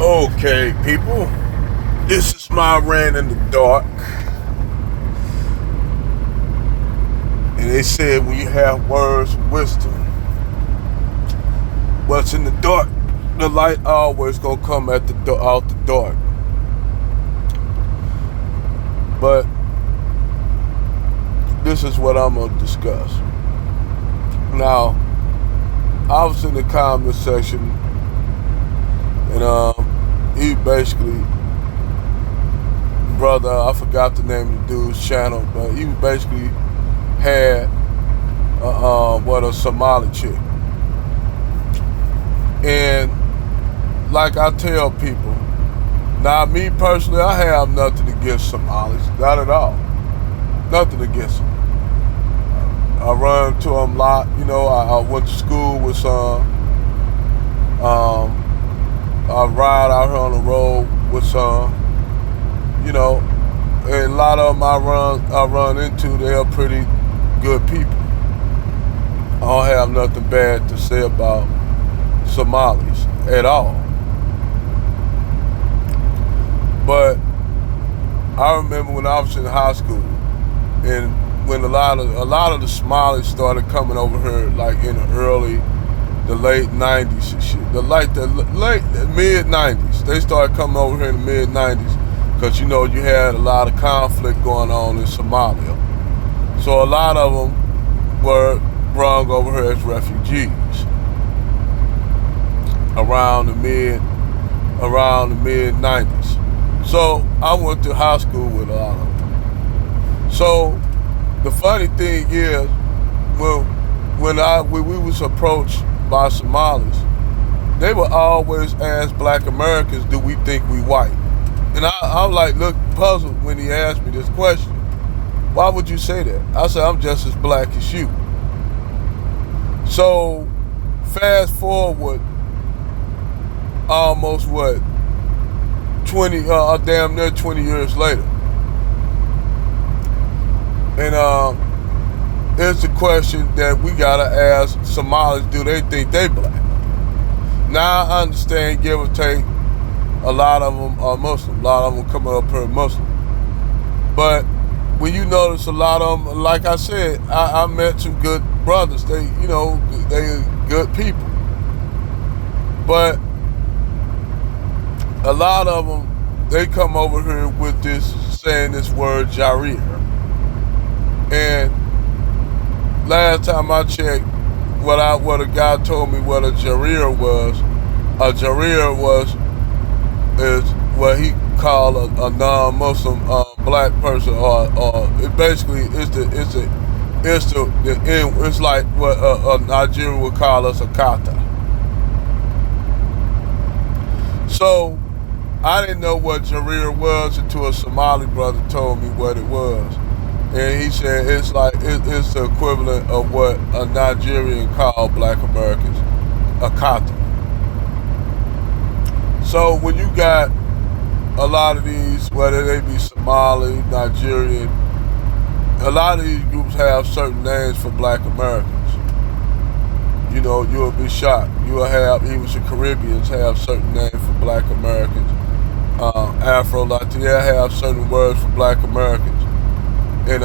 Okay, people, this is my rant in the dark. And they said when you have words of wisdom, what's in the dark, the light always gonna come at out the dark. But this is what I'm gonna discuss. Now, I was in the comment section, and he basically, brother, I forgot the name of the dude's channel, but he basically had a Somali chick. And like I tell people, now me personally, I have nothing against Somalis, not at all, nothing against them. I run to them a lot, I went to school with some. I ride out here on the road with some, and a lot of them I run into, they're pretty good people. I don't have nothing bad to say about Somalis at all. But I remember when I was in high school, and when a lot of the Somalis started coming over here, like in the late '90s and shit, the mid '90s, they started coming over here in the mid '90s because you had a lot of conflict going on in Somalia, so a lot of them were brought over here as refugees around the mid '90s. So I went to high school with a lot of them. So the funny thing is, when we was approached by Somalis, they would always ask Black Americans, "Do we think we white?" And I'm like, look, puzzled when he asked me this question. Why would you say that? I said, I'm just as black as you. So fast forward, almost 20, damn near 20 years later. And it's the question that we gotta ask Somalis: do they think they black? Now I understand, give or take, a lot of them are Muslim. A lot of them coming up here Muslim. But when you notice a lot of them, like I said, I met some good brothers. They good people. But a lot of them, they come over here with saying this word Jarir. And last time I checked, what a guy told me what a Jarir was. A Jarir is what he called a non-Muslim black person, or it basically it's like what a Nigerian would call us a kata. So I didn't know what Jarir was until a Somali brother told me what it was. And he said it's the equivalent of what a Nigerian called Black Americans, a kata. So when you got a lot of these, whether they be Somali, Nigerian, a lot of these groups have certain names for Black Americans. You'll be shocked. You'll have, even the Caribbeans have certain names for Black Americans. Afro-Latina have certain words for Black Americans. And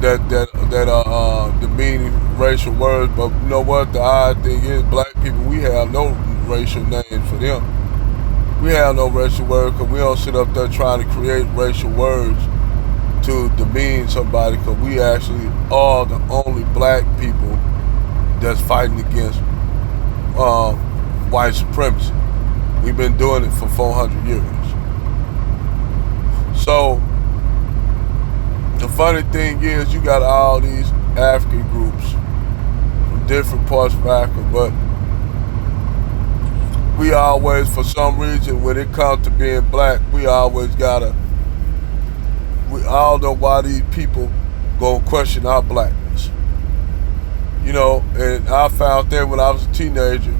that are demeaning racial words. But you know what? The odd thing is, black people, we have no racial names for them. We have no racial words because we don't sit up there trying to create racial words to demean somebody, because we actually are the only black people that's fighting against white supremacy. We've been doing it for 400 years. So the funny thing is, you got all these African groups from different parts of Africa, but we always, for some reason, when it comes to being black, we always gotta, I don't know why these people go question our blackness. And I found that when I was a teenager,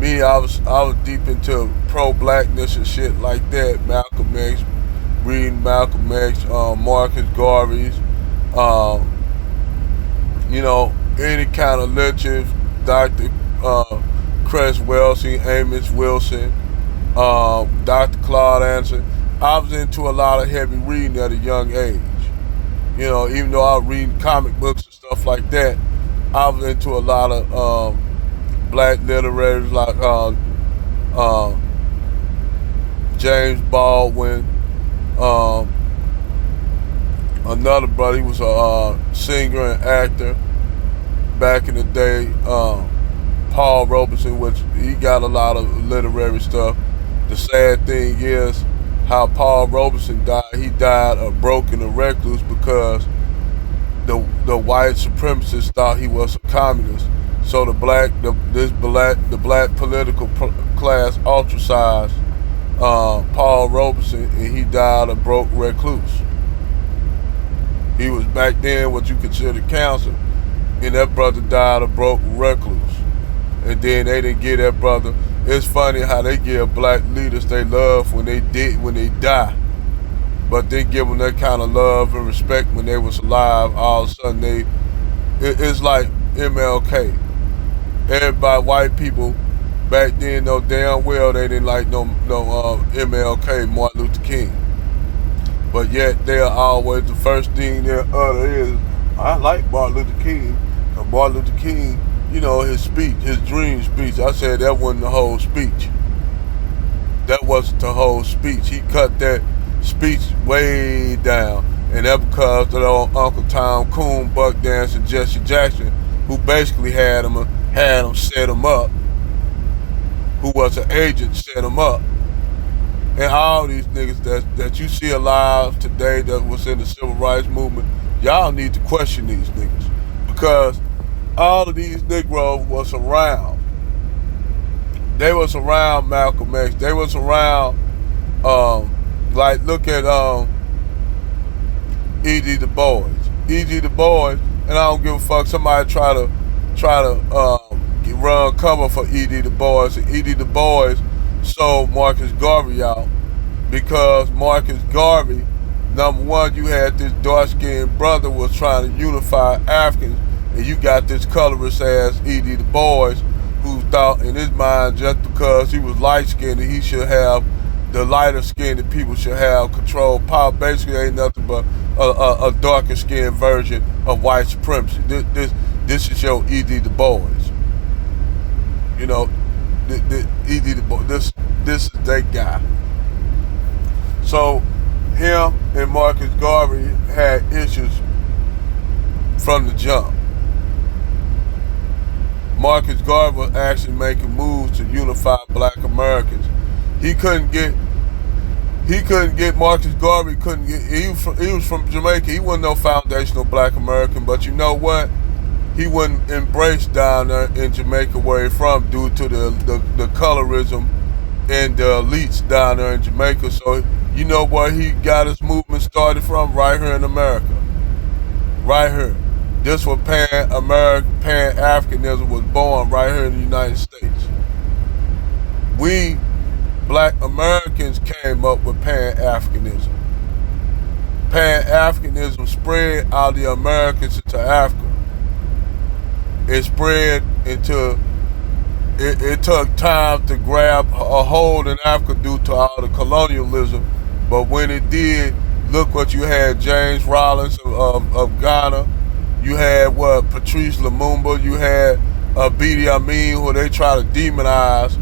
I was deep into pro-blackness and shit like that. Malcolm X, reading Malcolm X, Marcus Garvey's, any kind of literature, Dr. Cress Wilson, Amos Wilson, Dr. Claude Anderson. I was into a lot of heavy reading at a young age. You know, even though I was reading comic books and stuff like that, I was into a lot of black literaries like uh, James Baldwin. Um, Another brother, he was a singer and actor back in the day. Paul Robeson, which he got a lot of literary stuff. The sad thing is how Paul Robeson died. He died a broken and recluse because the white supremacists thought he was a communist. So the black political class ostracized Paul Robeson, and he died a broke recluse. He was back then what you consider cancer, and that brother died a broke recluse. And then they didn't give that brother. It's funny how they give black leaders they love when they die, but they give them that kind of love and respect when they was alive. All of a sudden it's like MLK. Everybody, white people back then know damn well they didn't like no MLK, Martin Luther King. But yet they are always the first thing they utter is, I like Martin Luther King. And Martin Luther King, you know, his speech, his dream speech. I said that wasn't the whole speech. That wasn't the whole speech. He cut that speech way down. And that because of old Uncle Tom Coon, Buck Dance, and Jesse Jackson, who basically had him set him up, who was an agent, set him up. And all these niggas that you see alive today that was in the civil rights movement, y'all need to question these niggas. Because all of these Negroes was around. They was around Malcolm X. They was around, like look at E.D. Du Bois. E.D. Du Bois, and I don't give a fuck. Somebody try to run cover for E.D. Du Bois, and E.D. Du Bois sold Marcus Garvey out because Marcus Garvey, number one, you had this dark-skinned brother was trying to unify Africans, and you got this colorist ass E.D. Du Bois who thought in his mind just because he was light-skinned that he should have the lighter-skinned people should have control power. Basically ain't nothing but a darker-skinned version of white supremacy. This is your E.D. Du Bois. You know, E.D. Du Bois, this is that guy. So him and Marcus Garvey had issues from the jump. Marcus Garvey was actually making moves to unify black Americans. He couldn't get Marcus Garvey he was from Jamaica. He wasn't no foundational black American, but you know what? He wasn't embraced down there in Jamaica where he's from due to the colorism and the elites down there in Jamaica. So you know where he got his movement started from? Right here in America. Right here. This was Pan-Africanism was born right here in the United States. We black Americans came up with Pan-Africanism. Pan-Africanism spread out of the Americans into Africa. It spread into, it took time to grab a hold in Africa due to all the colonialism, but when it did, look what you had, James Rollins of Ghana, you had Patrice Lumumba, you had Idi Amin, who they try to demonize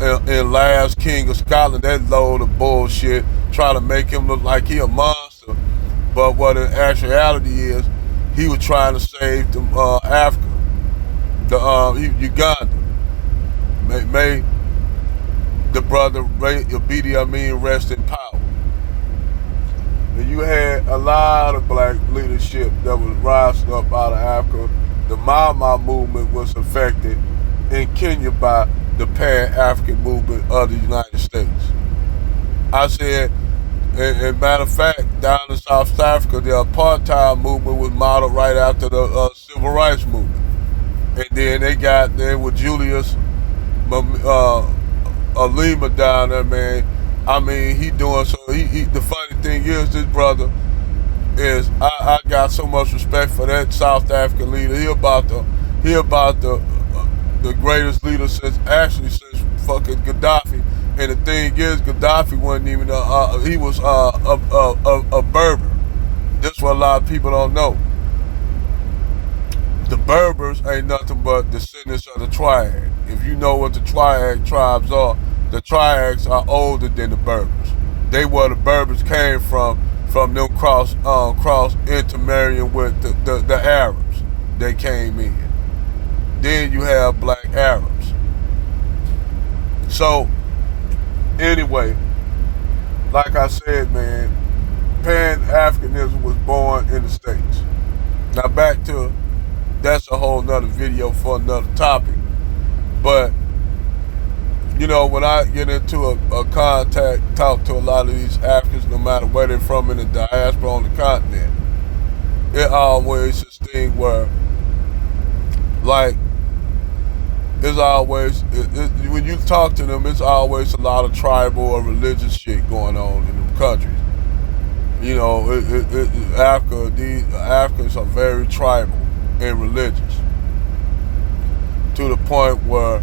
in Last King of Scotland, that load of bullshit, try to make him look like he a monster, but what in actuality is, he was trying to save Africa. Uganda. May the brother Idi Amin rest in power. And you had a lot of black leadership that was rising up out of Africa. The Mama movement was affected in Kenya by the Pan-African movement of the United States. I said, and matter of fact, down in South Africa, the apartheid movement was modeled right after the civil rights movement. And then they got there with Julius Alima down there, man. I mean, he doing so. The funny thing is, this brother is. I got so much respect for that South African leader. He about the greatest leader since fucking Gaddafi. And the thing is, Gaddafi wasn't even he was a Berber. This is what a lot of people don't know. The Berbers ain't nothing but descendants of the Triad. If you know what the Triad tribes are, the Triads are older than the Berbers. They were the Berbers came from them cross intermarrying with the Arabs. They came in. Then you have black Arabs. So anyway, like I said, man, Pan-Africanism was born in the States. Now back to, that's a whole nother video for another topic. But, you know, when I get into a contact, talk to a lot of these Africans, no matter where they're from in the diaspora on the continent, it always this thing where, like, it's always, when you talk to them, it's always a lot of tribal or religious shit going on in them countries. You know, Africa, these Africans are very tribal and religious, to the point where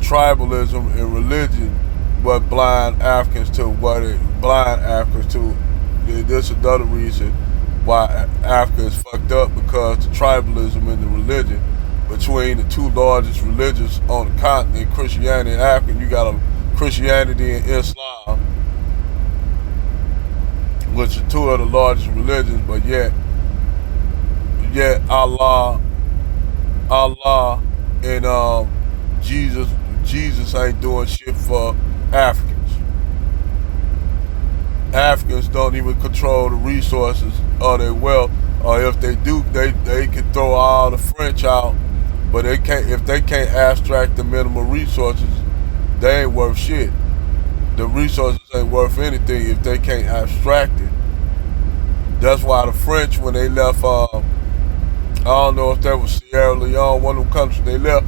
tribalism and religion what blind Africans to. This is another reason why Africa is fucked up, because the tribalism and the religion between the two largest religions on the continent, Christianity and Africa. You got Christianity and Islam, which are two of the largest religions, but yet Allah and Jesus ain't doing shit for Africans. Africans don't even control the resources or their wealth, or if they do, they can throw all the French out, but they can't, if they can't abstract the minimal resources, they ain't worth shit. The resources ain't worth anything if they can't abstract it. That's why the French, when they left, I don't know if that was Sierra Leone, one of them countries they left,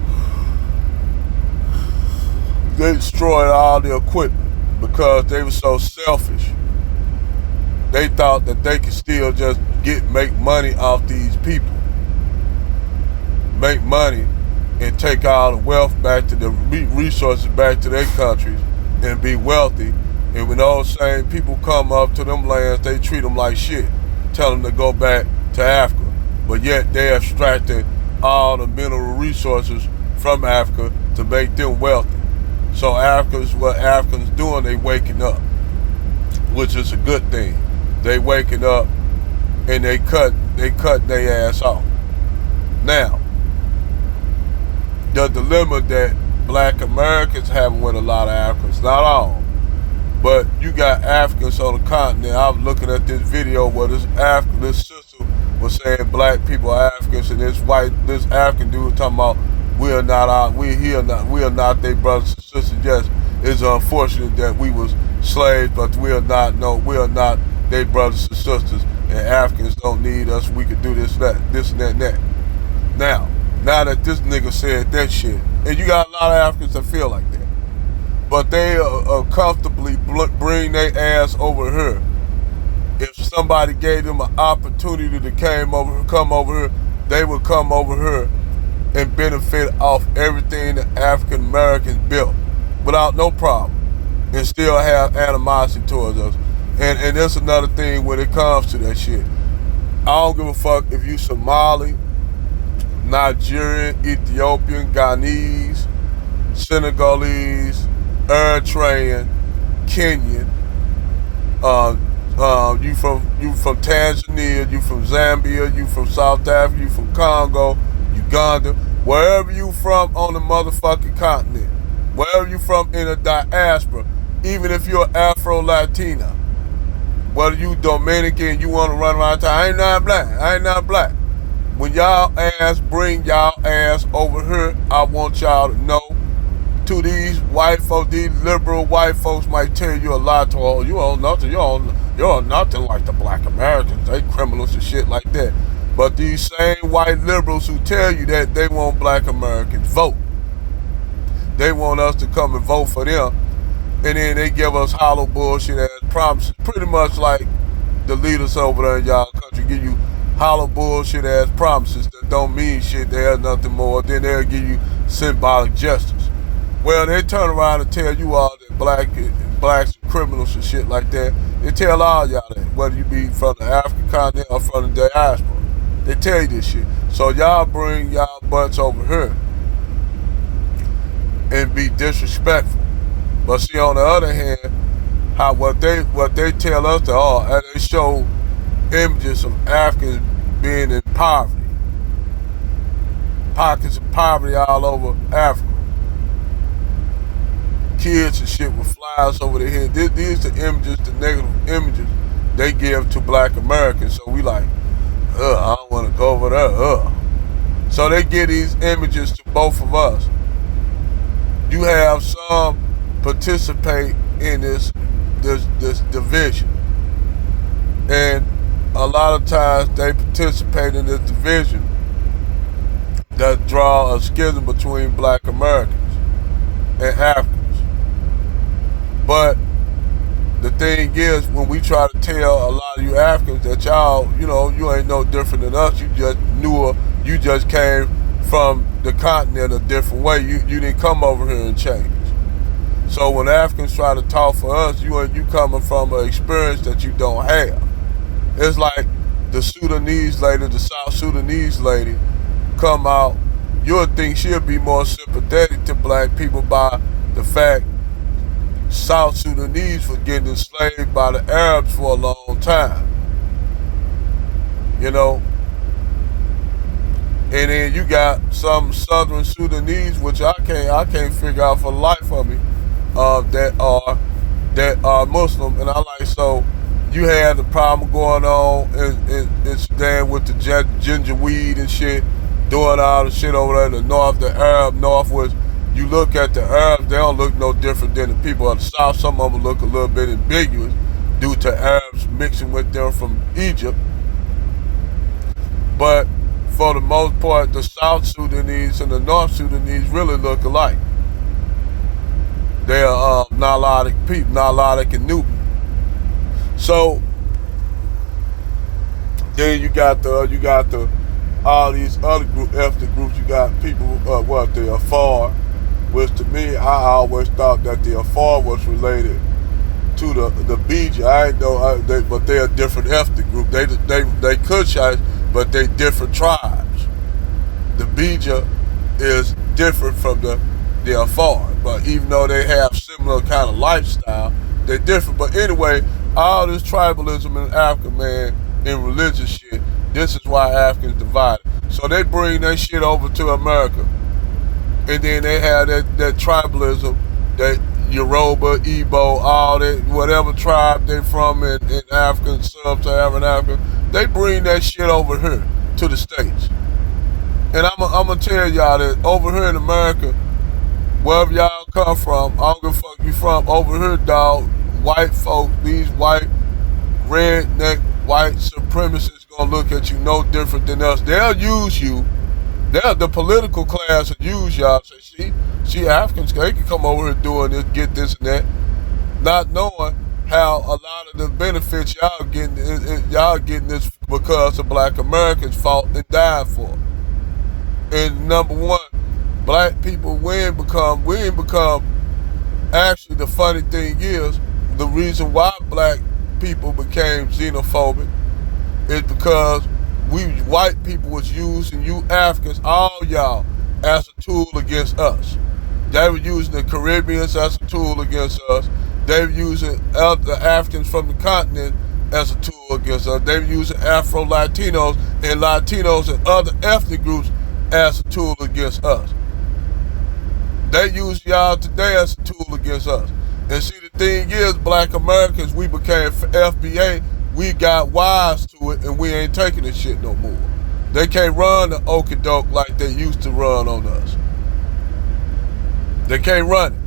they destroyed all the equipment because they were so selfish. They thought that they could still just make money off these people. Make money and take all the wealth back to the resources back to their countries and be wealthy. And when those same people come up to them lands, they treat them like shit. Tell them to go back to Africa. But yet they extracted all the mineral resources from Africa to make them wealthy. So what Africans doing, they waking up, which is a good thing. They waking up and they cut their ass off. Now, the dilemma that black Americans having with a lot of Africans, not all, but you got Africans on the continent. I was looking at this video where this sister was saying black people are Africans, and this African dude was talking about we are not their brothers and sisters. Yes, it's unfortunate that we was slaves, but we are not their brothers and sisters, and Africans don't need us. We could do this and that. Now that this nigga said that shit, and you got a lot of Africans that feel like that, but they comfortably bring their ass over here. If somebody gave them an opportunity to come over here, they would come over here and benefit off everything that African Americans built without no problem, and still have animosity towards us. And that's another thing when it comes to that shit. I don't give a fuck if you Somali, Nigerian, Ethiopian, Ghanese, Senegalese, Eritrean, Kenyan, you from Tanzania, you from Zambia, you from South Africa, you from Congo, Uganda, wherever you from on the motherfucking continent, wherever you from in a diaspora, even if you're Afro-Latina, whether you Dominican, you want to run around town, I ain't not black. When y'all bring y'all ass over here, I want y'all to know, to these white folks, these liberal white folks might tell you a lot to all, you're nothing like the black Americans, they criminals and shit like that. But these same white liberals who tell you that they want black Americans vote, they want us to come and vote for them, and then they give us hollow bullshit ass promises, pretty much like the leaders over there in y'all country give you hollow bullshit ass promises that don't mean shit. They have nothing more. Then they'll give you symbolic gestures. Well, they turn around and tell you all that blacks are criminals and shit like that. They tell all y'all that, whether you be from the African continent or from the diaspora. They tell you this shit. So y'all bring y'all butts over here and be disrespectful. But see, on the other hand, what they tell us to all, and they show images of Africans being in poverty, pockets of poverty all over Africa. Kids and shit with flies over their head. These are the images, the negative images they give to black Americans. So we like, I don't want to go over there, So they give these images to both of us. You have some participate in this division. And a lot of times they participate in this division that draw a schism between black Americans and Africans. But the thing is, when we try to tell a lot of you Africans that y'all, you ain't no different than us, you just came from the continent a different way. You didn't come over here and change. So when Africans try to talk for us, you coming from an experience that you don't have. It's like the Sudanese lady, the South Sudanese lady, come out, you'll think she'll be more sympathetic to black people by the fact South Sudanese were getting enslaved by the Arabs for a long time. And then you got some Southern Sudanese, which I can't figure out for the life of me, that are Muslim, and I like, so you had the problem going on in Sudan with the ginger weed and shit, doing all the shit over there in the north, the Arab north, which you look at the Arabs, they don't look no different than the people of the South. Some of them look a little bit ambiguous due to Arabs mixing with them from Egypt. But for the most part, the South Sudanese and the North Sudanese really look alike. They are Nilotic people, Nilotic and Nubian. So then you got all these other ethnic groups. You got people, the Afar, which to me, I always thought that the Afar was related to the Bija. I ain't know, but they're a different ethnic group. They Kushites, but they different tribes. The Bija is different from the Afar, but even though they have similar kind of lifestyle, they're different. But anyway, all this tribalism in Africa, man, in religious shit, this is why Africans divided. So they bring that shit over to America. And then they have that tribalism, that Yoruba, Igbo, all that, whatever tribe they from in Africa, sub-Saharan Africa, they bring that shit over here to the States. And I'm gonna tell y'all that over here in America, wherever y'all come from, I don't give a fuck you from, over here, dog, white folks, these white, redneck, white supremacists gonna look at you no different than us. They'll use you. The political class will use y'all. Say, see, Africans, they can come over here doing this, get this and that, not knowing how a lot of the benefits y'all getting this because of black Americans fought and died for. And number one, black people, we ain't become, actually the funny thing is, the reason why black people became xenophobic is because we white people was using you Africans, all y'all, as a tool against us. They were using the Caribbeans as a tool against us. They were using the Africans from the continent as a tool against us. They were using Afro-Latinos and other ethnic groups as a tool against us. They use y'all today as a tool against us. And see, the thing is, black Americans, we became FBA. We got wise to it, and we ain't taking this shit no more. They can't run the okie-doke like they used to run on us. They can't run it.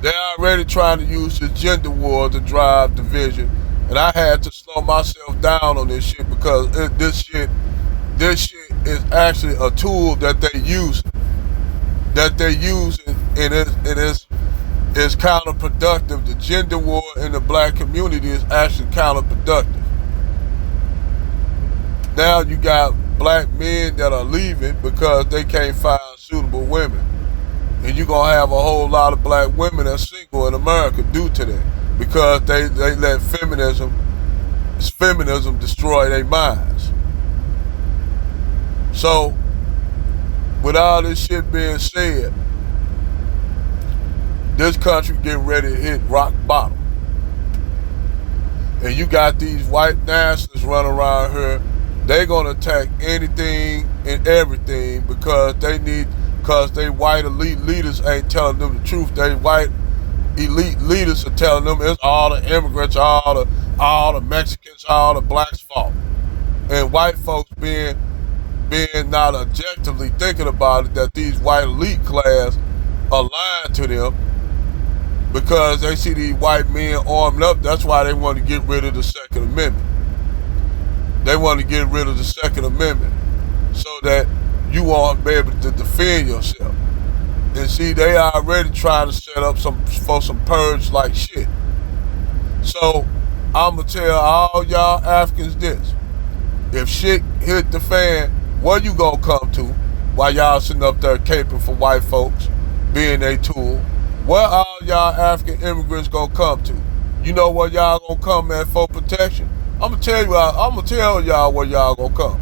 They're already trying to use this gender war to drive division, and I had to slow myself down on this shit because this shit is actually a tool that they use, and it's counterproductive. The gender war in the black community is actually counterproductive. Now you got black men that are leaving because they can't find suitable women. And you're going to have a whole lot of black women that's single in America due to that. Because they let feminism destroy their minds. So, with all this shit being said, this country getting ready to hit rock bottom. And you got these white nationalists running around here. They gonna attack anything and everything because they white elite leaders ain't telling them the truth. They white elite leaders are telling them it's all the immigrants, all the Mexicans, all the blacks' fault. And white folks being not objectively thinking about it, that these white elite class are lying to them because they see these white men armed up. That's why they want to get rid of the Second Amendment. They want to get rid of the Second Amendment so that you won't be able to defend yourself. And see, they already trying to set up some purge like shit. So I'ma tell all y'all Africans this: if shit hit the fan, what you gonna come to while y'all sitting up there caping for white folks, being a tool? Where all y'all African immigrants gonna come to? You know where y'all gonna come at for protection? I'ma tell y'all where y'all gonna come.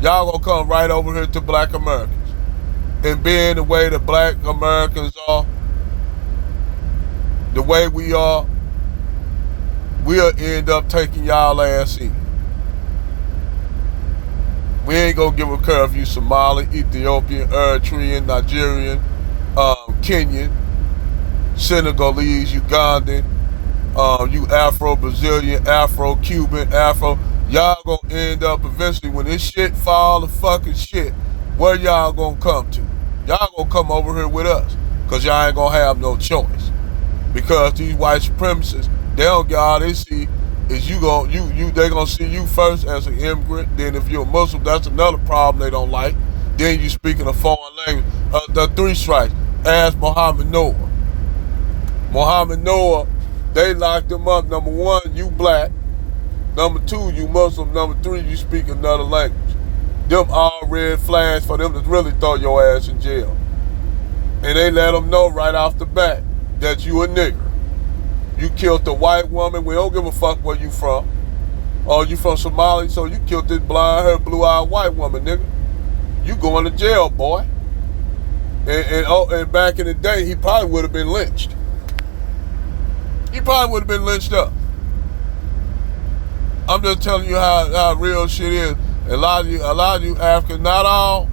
Y'all gonna come right over here to black Americans. And being the way the black Americans are, the way we are, we'll end up taking y'all ass in. We ain't gonna give a care if you Somali, Ethiopian, Eritrean, Nigerian, Kenyan, Senegalese, Ugandan, you Afro-Brazilian, Afro-Cuban, y'all gonna end up eventually, when this shit fall to fucking shit, where y'all gonna come to? Y'all gonna come over here with us, cause y'all ain't gonna have no choice. Because these white supremacists, they don't get all they see is they gonna see you first as an immigrant. Then if you're a Muslim, that's another problem they don't like. Then you speaking a foreign language. The three strikes. Ask Muhammad Noah. Muhammad Noah, they locked him up. Number one, you black. Number two, you Muslim. Number three, you speak another language. Them all red flags for them to really throw your ass in jail. And they let them know right off the bat that you a nigger. You killed a white woman. We don't give a fuck where you from. Oh, you from Somalia, so you killed this blonde-haired, blue-eyed white woman, nigga. You going to jail, boy. And back in the day, he probably would have been lynched. He probably would have been lynched up. I'm just telling you how real shit is. A lot of you Africans, not all,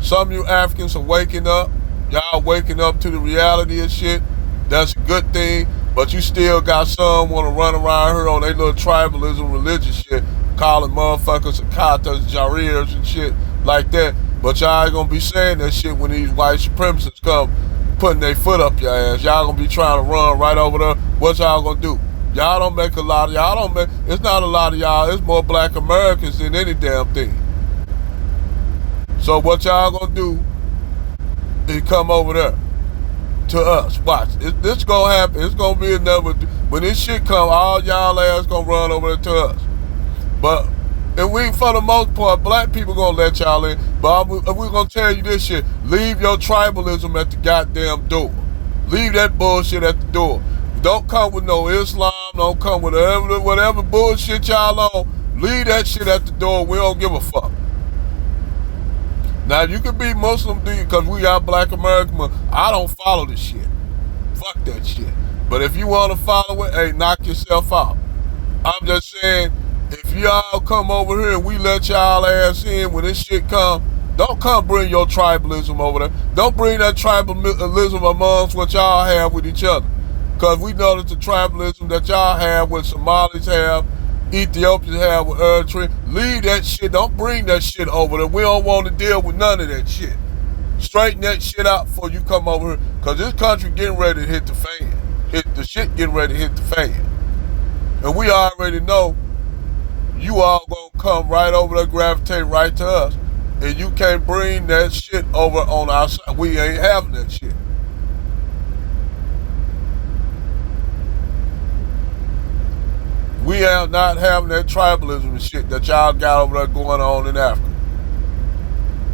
some of you Africans are waking up. Y'all waking up to the reality of shit. That's a good thing. But you still got some want to run around here on their little tribalism, religious shit, calling motherfuckers Akatas, Jarirs and shit like that. But y'all ain't gonna be saying that shit when these white supremacists come putting their foot up your ass. Y'all gonna be trying to run right over there. What y'all gonna do? Y'all don't make a lot of, it's not a lot of y'all, it's more black Americans than any damn thing. So what y'all gonna do is come over there to us. Watch, this gonna happen. It's gonna be another, when this shit come, all y'all ass gonna run over there to us. But, and we, for the most part, black people gonna let y'all in, but we're gonna tell you this shit, leave your tribalism at the goddamn door. Leave that bullshit at the door. Don't come with no Islam, don't come with whatever bullshit y'all on. Leave that shit at the door. We don't give a fuck. Now, you can be Muslim, because we are black American, but I don't follow this shit. Fuck that shit. But if you want to follow it, hey, knock yourself out. I'm just saying, if y'all come over here and we let y'all ass in when this shit come, don't come bring your tribalism over there. Don't bring that tribalism amongst what y'all have with each other. Because we know that the tribalism that y'all have, what Somalis have, Ethiopians have with Eritrea, leave that shit. Don't bring that shit over there. We don't want to deal with none of that shit. Straighten that shit out before you come over here. Because this country getting ready to hit the fan. The shit getting ready to hit the fan. And we already know you all going to come right over there, gravitate right to us. And you can't bring that shit over on our side. We ain't having that shit. We are not having that tribalism and shit that y'all got over there going on in Africa.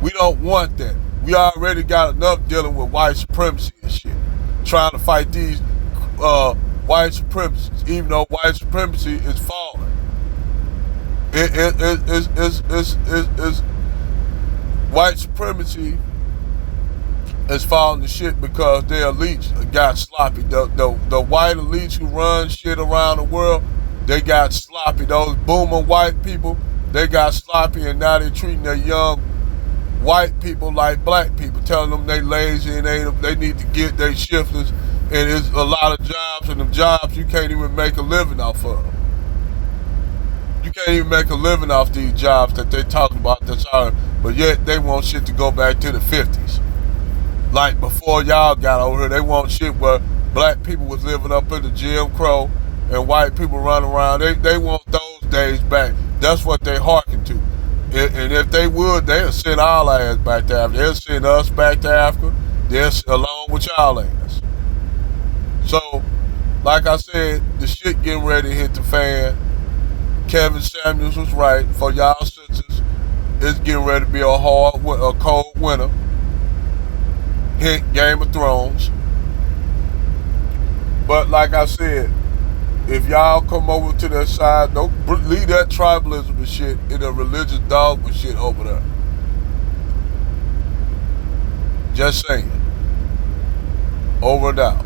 We don't want that. We already got enough dealing with white supremacy and shit. trying to fight these white supremacists, even though white supremacy is falling. It's white supremacy is falling to shit because their elites got sloppy. The white elites who run shit around the world, they got sloppy. Those boomer white people, they got sloppy, and now they're treating their young white people like black people, telling them they lazy and they need to get their shifters, and it's a lot of jobs, and the jobs you can't even make a living off of. You can't even make a living off these jobs that they talking about that's hard, but yet they want shit to go back to the 50s. Like before y'all got over here, they want shit where black people was living up in the Jim Crow and white people running around. They want those days back. That's what they hearken to. And if they would, they'll send our ass back to Africa. They'll send us back to Africa. They'll along with y'all ass. So, like I said, the shit getting ready to hit the fan. Kevin Samuels was right. For y'all sisters, it's getting ready to be a cold winter. Hint Game of Thrones. But like I said, if y'all come over to that side, don't leave that tribalism and shit and the religious dogma shit over there. Just saying. Over and out.